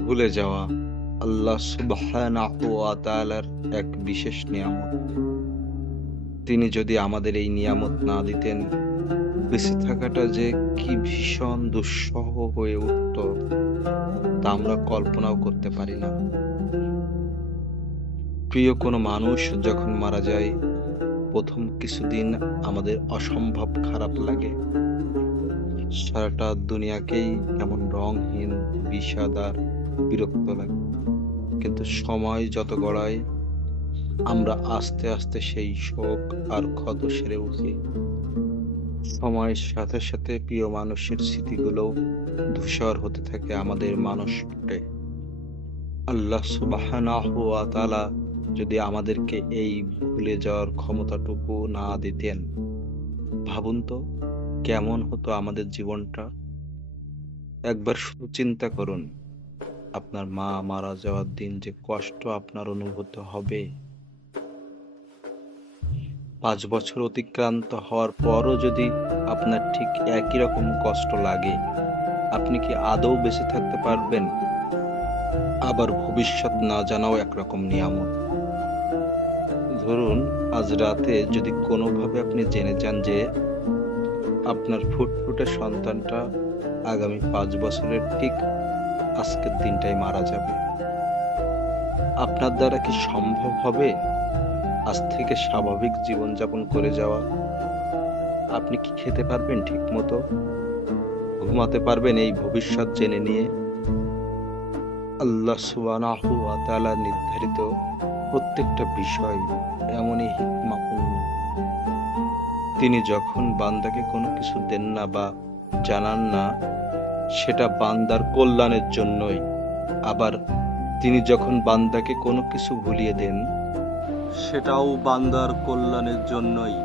ভুলে যাওয়া আল্লাহ সুবহানাহু ওয়া তাআলার এক বিশেষ নিয়ামত। তিনি যদি আমাদের এই নিয়ামত না দিতেন, বেঁচে থাকাটা যে কি ভীষণ দুঃসহ হয়ে উঠত, তা আমরা কল্পনাও করতে পারি না। প্রিয় কোনো মানুষ যখন মারা যায়, প্রথম কিছুদিন আমাদের অসম্ভব খারাপ লাগে। সারাটা দুনিয়াকেই কেমন রঙহীন, বিষাদ আর বিরক্ত লাগে। কিন্তু সময় যত গড়ায়, আমরা আস্তে আস্তে সেই শোক আর ক্ষত সেরে উঠি। সময়ের সাথে সাথে প্রিয় মানুষের স্মৃতিগুলোও ধূসর হতে থাকে আমাদের মানসপটে। আল্লাহ সুবহানাহু ওয়া তাআলা যদি আমাদেরকে এই ভুলে যাওয়ার ক্ষমতাটুকু না দিতেন, ভাবুন তো কেমন হতো আমাদের জীবনটা। একবার শুধু চিন্তা করুন, আপনার মা মারা যাওয়ার দিন যে কষ্ট আপনার অনুভূত হবে। ৫ বছর অতিক্রান্ত হওয়ার পরও যদি আপনার ঠিক একই রকম কষ্ট লাগে, আপনি কি আদৌ বেঁচে থাকতে পারবেন? আবার ভবিষ্যৎ না জানাও একরকম নিয়ামত। ধরুন, আজ রাতে যদি কোনোভাবে আপনি জেনে যান যে আপনার ফুটফুটে সন্তানটা আগামী ৫ বছরের ঠিক আজকের দিনটাই মারা যাবে, আপনার দ্বারা কি সম্ভব হবে আজ থেকে স্বাভাবিক জীবনযাপন করে যাওয়া? আপনি কি খেতে পারবেন ঠিক মতো? ঘুমাতে পারবেন এই ভবিষ্যৎ জেনে নিয়ে? আল্লাহ সুবহানাহু ওয়া তাআলা নির্ধারিত প্রত্যেকটা বিষয় এমনই হিকমাপূর্ণ। তিনি যখন বান্দাকে কোনো কিছু দেন না বা জানান না, সেটা বান্দার কল্যাণের জন্যই। আবার তিনি যখন বান্দাকে কোনো কিছু ভুলিয়ে দেন, সেটাও বান্দার কল্যাণের জন্যই।